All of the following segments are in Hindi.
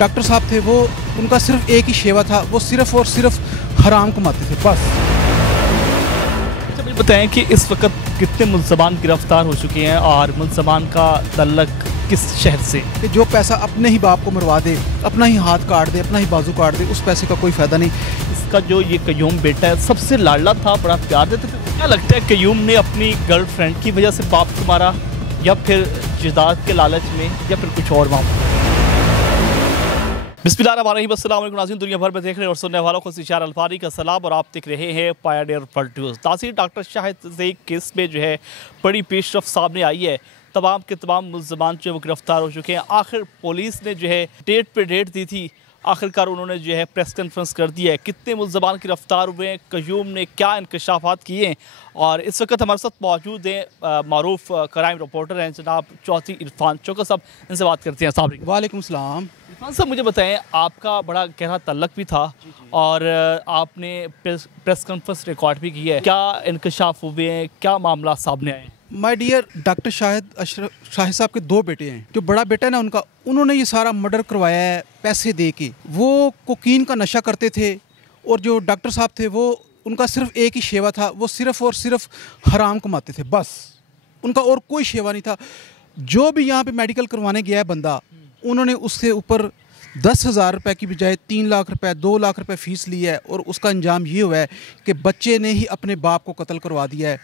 डॉक्टर साहब थे वो, उनका सिर्फ एक ही शेवा था, वो सिर्फ और सिर्फ हराम कमाते थे बस। अच्छा मुझे बताएं कि इस वक्त कितने मुल्ज़मान गिरफ्तार हो चुके हैं और मुल्ज़मान का तल्लक किस शहर से? कि जो पैसा अपने ही बाप को मरवा दे, अपना ही हाथ काट दे, अपना ही बाजू काट दे, उस पैसे का कोई फ़ायदा नहीं। इसका जो ये कयूम बेटा है सबसे लाडला था, बड़ा प्यार देते थे। क्या लगता है कयूम ने अपनी गर्लफ्रेंड की वजह से बाप को मारा, या फिर जायदाद के लालच में, या फिर कुछ और मामला? बिस्मिल्लाहिर्रहमानिर्रहीम, अस्सलाम वालेकुम नाज़रीन, दुनिया भर में देख रहे और सुनने वालों को सिशार अल्फारी का सलाम और आप देख रहे हैं पायनियर वर्ल्ड न्यूज़। नाज़रीन, डॉक्टर शाहिद ज़ई केस में जो है बड़ी पेशरफ सामने आई है। तमाम के तमाम मुल्ज़मान जो है वो गिरफ्तार हो चुके हैं। आखिर पुलिस ने जो है डेट पे डेट दी थी, आखिरकार उन्होंने जो है प्रेस कॉन्फ्रेंस कर दी है। कितने मुल्ज़मान गिरफ्तार हुए हैं, कयूम ने क्या इंकशाफात किए हैं, और इस वक्त हमारे साथ मौजूद हैं मारूफ क्राइम रिपोर्टर हैं जनाब चौधरी इरफान चौका साहब। इनसे बात करते हैं। अस्सलाम वालेकुम। वालेकुम सलाम। इरफान साहब, मुझे बताएं, आपका बड़ा गहरा तल्लक भी था और आपने प्रेस कॉन्फ्रेंस रिकॉर्ड भी की है। क्या इंकशाफ हुए हैं, क्या मामला सामने आए? माय डियर, डॉक्टर शाहिद साहब के दो बेटे हैं। जो बड़ा बेटा है ना उनका, उन्होंने ये सारा मर्डर करवाया है पैसे दे के। वो कोकीन का नशा करते थे, और जो डॉक्टर साहब थे वो, उनका सिर्फ एक ही शेवा था, वो सिर्फ और सिर्फ हराम कमाते थे बस। उनका और कोई शेवा नहीं था। जो भी यहाँ पे मेडिकल करवाने गया है बंदा, उन्होंने उससे ऊपर 10,000 रुपये की बजाय 3 लाख रुपए, 2 लाख रुपए फ़ीस ली है, और उसका अंजाम ये हुआ है कि बच्चे ने ही अपने बाप को कत्ल करवा दिया है।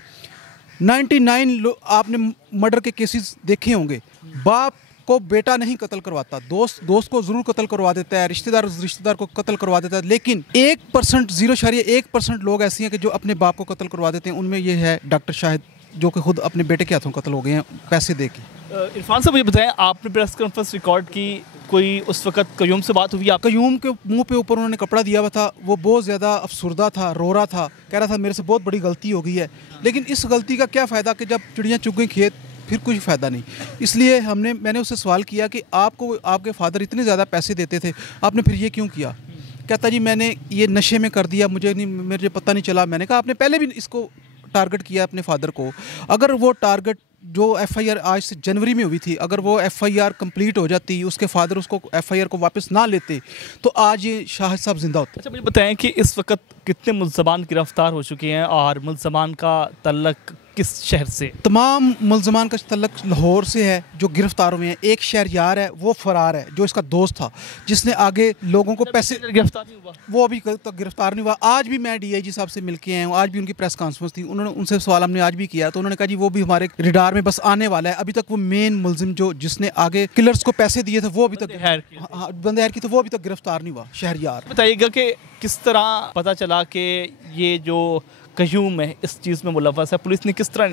99 आपने मर्डर के केसेस देखे होंगे। बाप को बेटा नहीं कत्ल करवाता, दोस्त को ज़रूर कत्ल करवा देता है, रिश्तेदार को कत्ल करवा देता है, लेकिन 1%, 0.1% लोग ऐसे हैं कि जो अपने बाप को कत्ल करवा देते हैं। उनमें ये है डॉक्टर शाहिद, जो कि खुद अपने बेटे के हाथों कत्ल हो गए हैं पैसे दे के। इरफान साहब, मुझे बताएं, आपने प्रेस कॉन्फ्रेंस रिकॉर्ड की, कोई उस वक्त कयूम से बात हुई? आप कयूम के मुंह पे ऊपर उन्होंने कपड़ा दिया हुआ था। वो बहुत ज़्यादा अफसुर्दा था, रो रहा था, कह रहा था मेरे से बहुत बड़ी गलती हो गई है। लेकिन इस गलती का क्या फ़ायदा कि जब चिड़ियाँ चुग गई खेत, फिर कुछ फ़ायदा नहीं। इसलिए मैंने उससे सवाल किया कि आपको आपके फादर इतने ज़्यादा पैसे देते थे, आपने फिर ये क्यों किया? कहता जी मैंने ये नशे में कर दिया, मुझे पता नहीं चला। मैंने कहा आपने पहले भी इसको टारगेट किया अपने फादर को। अगर वो टारगेट जो FIR आज से जनवरी में हुई थी, अगर वो FIR कंप्लीट हो जाती, उसके फादर उसको FIR को वापस ना लेते, तो आज ये शाहिद साहब जिंदा होते। अच्छा मुझे बताएं कि इस वक्त कितने मुल्ज़मान गिरफ्तार हो चुके हैं और मुल्ज़मान का तल्लक किस शहर से? तमाम मुल्ज़मान का तल्लक लाहौर से है जो गिरफ्तार हुए हैं। एक शहरयार है, वो फरार है, जो इसका दोस्त था, जिसने आगे लोगों को पैसे, गिरफ्तार नहीं हुआ, वो अभी तक गिरफ्तार नहीं हुआ। आज भी मैं DIG साहब से मिल के आया हूँ, आज भी उनकी प्रेस कॉन्फ्रेंस थी, उनसे सवाल हमने आज भी किया, तो उन्होंने कहा जी वो भी हमारे रिडार में बस आने वाला है। अभी तक वो मेन मुल्जिम जिसने आगे किलर्स को पैसे दिए थे, वो अभी तक बंदेहर की, तो वो अभी तक गिरफ्तार नहीं हुआ शहरयार। बताइएगा कि किस तरह पता चला कि ये जो कयूम है इस चीज़ में मुलव्वस है? पुलिस ने किस तरह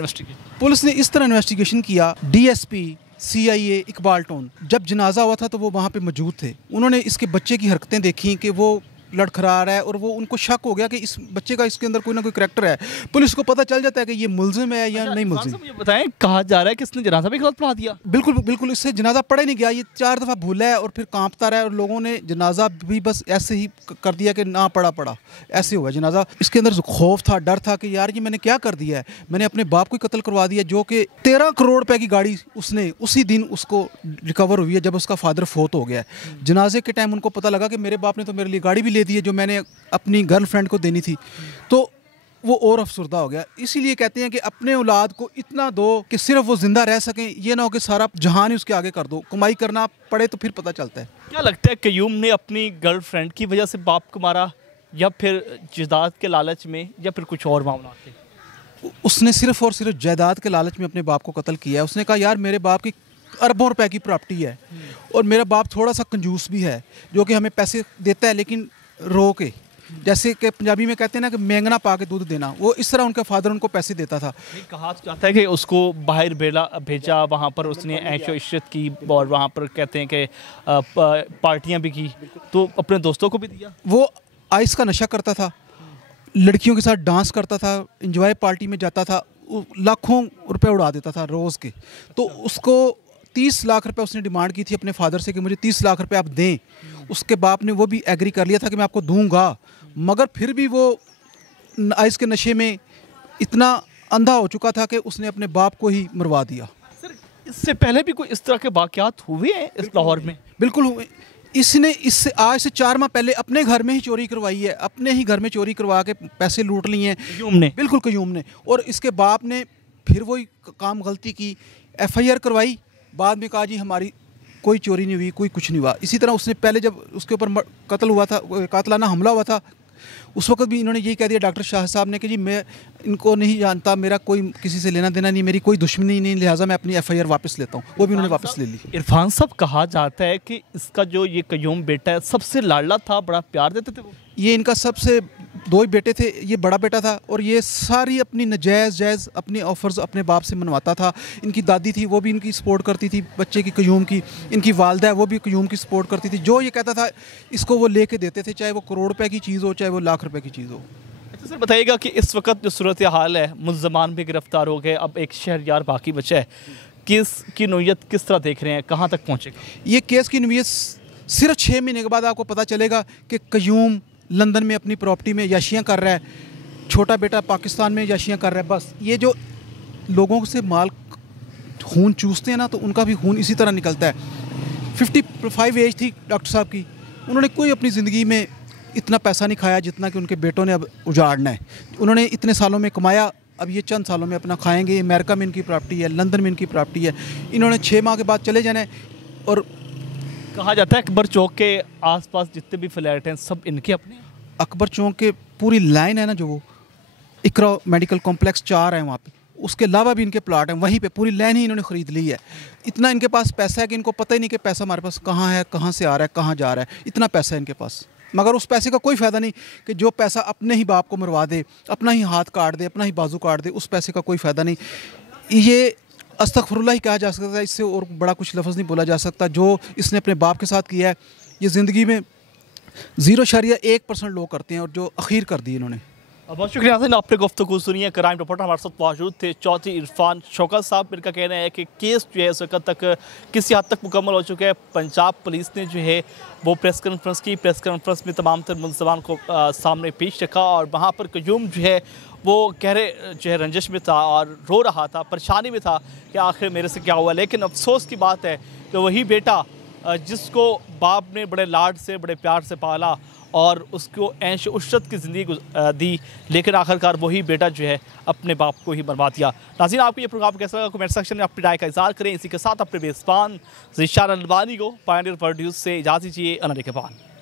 इस तरह इन्वेस्टिगेशन किया। DSP CIA इकबाल टोन जब जनाजा हुआ था तो वो वहाँ पे मौजूद थे। उन्होंने इसके बच्चे की हरकतें देखी कि वो लड़खड़ा रहा है, और वो उनको शक हो गया कि इस बच्चे का इसके अंदर कोई ना कोई करैक्टर है। पुलिस को पता चल जाता है कि ये मुल्जिम है या नहीं मुल्जिम। मुझे बताएं, कहा जा रहा है कि इसने जनाजा भी गलत पढ़ा दिया? बिल्कुल इससे जनाजा पढ़ा नहीं गया। ये 4 दफ़ा भूला है और फिर कांपता रहा है, और लोगों ने जनाजा भी बस ऐसे ही कर दिया कि ना पढ़ा ऐसे हुआ जनाजा। इसके अंदर खौफ था, डर था कि यार ये मैंने क्या कर दिया है, मैंने अपने बाप को कत्ल करवा दिया, जो कि 13 करोड़ रुपए की गाड़ी उसने उसी दिन उसको रिकवर हुई है जब उसका फादर फोत हो गया है। जनाजे के टाइम उनको पता लगा कि मेरे बाप ने तो मेरे लिए गाड़ी भी ले दी है जो मैंने अपनी गर्लफ्रेंड को देनी थी, तो वो और अफसुर्दा हो गया। इसीलिए कहते हैं कि अपने औलाद को इतना दो कि सिर्फ वो जिंदा रह सकें, ये ना हो कि सारा जहान ही उसके आगे कर दो। कमाई करना पड़े तो फिर पता चलता है। क्या लगता है कयूम ने अपनी गर्लफ्रेंड की वजह से बाप को मारा, या फिर जायदाद के लालच में, या फिर कुछ और मामला थे? उसने सिर्फ और सिर्फ जायदाद के लालच में अपने बाप को कत्ल किया है। उसने कहा यार मेरे बाप की अरबों रुपए की प्रॉपर्टी है, और मेरा बाप थोड़ा सा कंजूस भी है, जो कि हमें पैसे देता है लेकिन रो के, जैसे कि पंजाबी में कहते हैं ना कि मैंगना पा के दूध देना, वो इस तरह उनका फादर उनको पैसे देता था। कहा जाता है कि उसको बाहर भेजा, वहाँ पर उसने ऐशो इशरत की, और वहाँ पर कहते हैं कि पार्टियाँ भी की, तो अपने दोस्तों को भी दिया। वो आइस का नशा करता था, लड़कियों के साथ डांस करता था, इंजॉय पार्टी में जाता था, लाखों रुपए उड़ा देता था रोज़ के। तो उसको 30 लाख रुपए उसने डिमांड की थी अपने फादर से कि मुझे 30 लाख रुपए आप दें। उसके बाप ने वो भी एग्री कर लिया था कि मैं आपको दूंगा, मगर फिर भी वो आइस के नशे में इतना अंधा हो चुका था कि उसने अपने बाप को ही मरवा दिया। सर, इससे पहले भी कोई इस तरह के वाक़यात हुए हैं इस लाहौर में? बिल्कुल हुए। इसने इससे आज से 4 माह पहले अपने घर में ही चोरी करवाई है, अपने ही घर में चोरी करवा के पैसे लूट लिए हैं कयूम ने। बिल्कुल कयूम ने। और इसके बाप ने फिर वही काम गलती की, FIR करवाई, बाद में कहा जी हमारी कोई चोरी नहीं हुई, कोई कुछ नहीं हुआ। इसी तरह उसने पहले जब उसके ऊपर कत्ल हुआ था, कातलाना हमला हुआ था, उस वक्त भी इन्होंने यही कह दिया डॉक्टर शाह साहब ने कि जी मैं इनको नहीं जानता, मेरा कोई किसी से लेना देना नहीं, मेरी कोई दुश्मनी नहीं, लिहाजा मैं अपनी FIR वापस लेता हूँ। वो भी उन्होंने वापस ले ली। इरफान साहब, कहा जाता है कि इसका जो ये कयूम बेटा है सबसे लाडला था, बड़ा प्यार देते थे वो। ये इनका सबसे 2 ही बेटे थे, ये बड़ा बेटा था और ये सारी अपनी जायज़ अपने ऑफ़र्स अपने बाप से मनवाता था। इनकी दादी थी वो भी इनकी सपोर्ट करती थी बच्चे की, कयूम की। इनकी वालदा है वो भी कयूम की सपोर्ट करती थी। जो ये कहता था इसको वो लेके देते थे, चाहे वो करोड़ रुपए की चीज़ हो, चाहे वो लाख रुपए की चीज़ हो। अच्छा सर, बताइएगा कि इस वक्त जो सूरत हाल है, मुल्ज़मान भी गिरफ्तार हो गए, अब एक शहरयार बाकी बचा है, केस की नोयत किस तरह देख रहे हैं, कहाँ तक पहुँचेगा? ये केस की नोयत सिर्फ 6 महीने के बाद आपको पता चलेगा कि कयूम लंदन में अपनी प्रॉपर्टी में याशियाँ कर रहा है, छोटा बेटा पाकिस्तान में याशियाँ कर रहा है। बस ये जो लोगों से माल खून चूसते हैं ना, तो उनका भी खून इसी तरह निकलता है। 55 एज थी डॉक्टर साहब की, उन्होंने कोई अपनी ज़िंदगी में इतना पैसा नहीं खाया जितना कि उनके बेटों ने अब उजाड़ना है। उन्होंने इतने सालों में कमाया, अब ये चंद सालों में अपना खाएंगे। अमेरिका में इनकी प्रॉपर्टी है, लंदन में इनकी प्रॉपर्टी है। इन्होंने 6 माह के बाद चले जाना है। और कहा जाता है अकबर चौक के आसपास जितने भी फ्लैट हैं सब इनके अपने हैं। अकबर चौक के पूरी लाइन है ना, जो वो इकरा मेडिकल कॉम्प्लेक्स 4 है वहाँ पे, उसके अलावा भी इनके प्लाट हैं, वहीं पे पूरी लाइन ही इन्होंने ख़रीद ली है। इतना इनके पास पैसा है कि इनको पता ही नहीं कि पैसा हमारे पास कहाँ है, कहाँ से आ रहा है, कहाँ जा रहा है। इतना पैसा है इनके पास, मगर उस पैसे का कोई फ़ायदा नहीं कि जो पैसा अपने ही बाप को मरवा दे, अपना ही हाथ काट दे, अपना ही बाजू काट दे, उस पैसे का कोई फ़ायदा नहीं। ये अस्तगफुरुल्लाह ही कहा जा सकता है, इससे और बड़ा कुछ लफ्ज़ नहीं बोला जा सकता। जो इसने अपने बाप के साथ किया है, ये ज़िंदगी में 0.1% लोग करते हैं, और जो अखीर कर दी इन्होंने। बहुत शुक्रिया नाज़रीन, आपने गुफ्तगू सुनी है। क्राइम रिपोर्टर हमारे साथ मौजूद थे चौधरी इरफान शौकत साहब। इनका कहना है कि केस जो है इस वक्त तक किसी हद तक मुकम्मल हो चुका है। पंजाब पुलिस ने जो है वो प्रेस कॉन्फ्रेंस की, प्रेस कॉन्फ्रेंस में तमाम तर मुल्ज़मान को सामने पेश रखा, और वहाँ पर कयूम जो है वो गहरे जो है रंजिश में था और रो रहा था, परेशानी में था कि आखिर मेरे से क्या हुआ। लेकिन अफसोस की बात है कि वही बेटा जिसको बाप ने बड़े लाड से, बड़े प्यार से पाला और उसको ऐश उशरत की ज़िंदगी दी, लेकिन आखिरकार वही बेटा जो है अपने बाप को ही मरवा दिया। नाज़रीन, आपको ये प्रोग्राम कैसा लगा कमेंट सेक्शन में अपनी राय का इज़हार करें। इसी के साथ अपने बेज़बान ज़ीशान अलवानी को पायनियर प्रोड्यूस से इजाज़त दीजिए। अल्लाह के बाद।